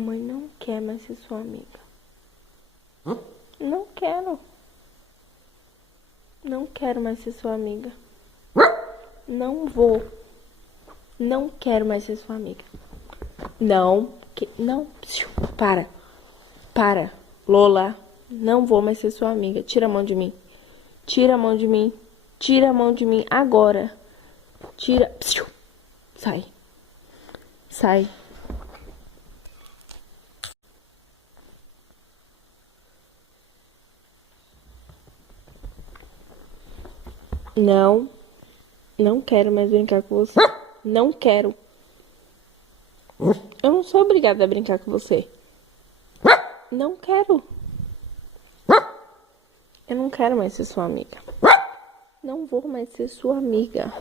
Mamãe não quer mais ser sua amiga. Não quero. Não quero mais ser sua amiga. Não vou. Não quero mais ser sua amiga. Não. Não. Para. Para. Lola. Não vou mais ser sua amiga. Tira a mão de mim. Tira a mão de mim. Tira a mão de mim agora. Tira. Sai. Sai. Não. Não quero mais brincar com você. Não quero. Eu não sou obrigada a brincar com você. Não quero. Eu não quero mais ser sua amiga. Não vou mais ser sua amiga.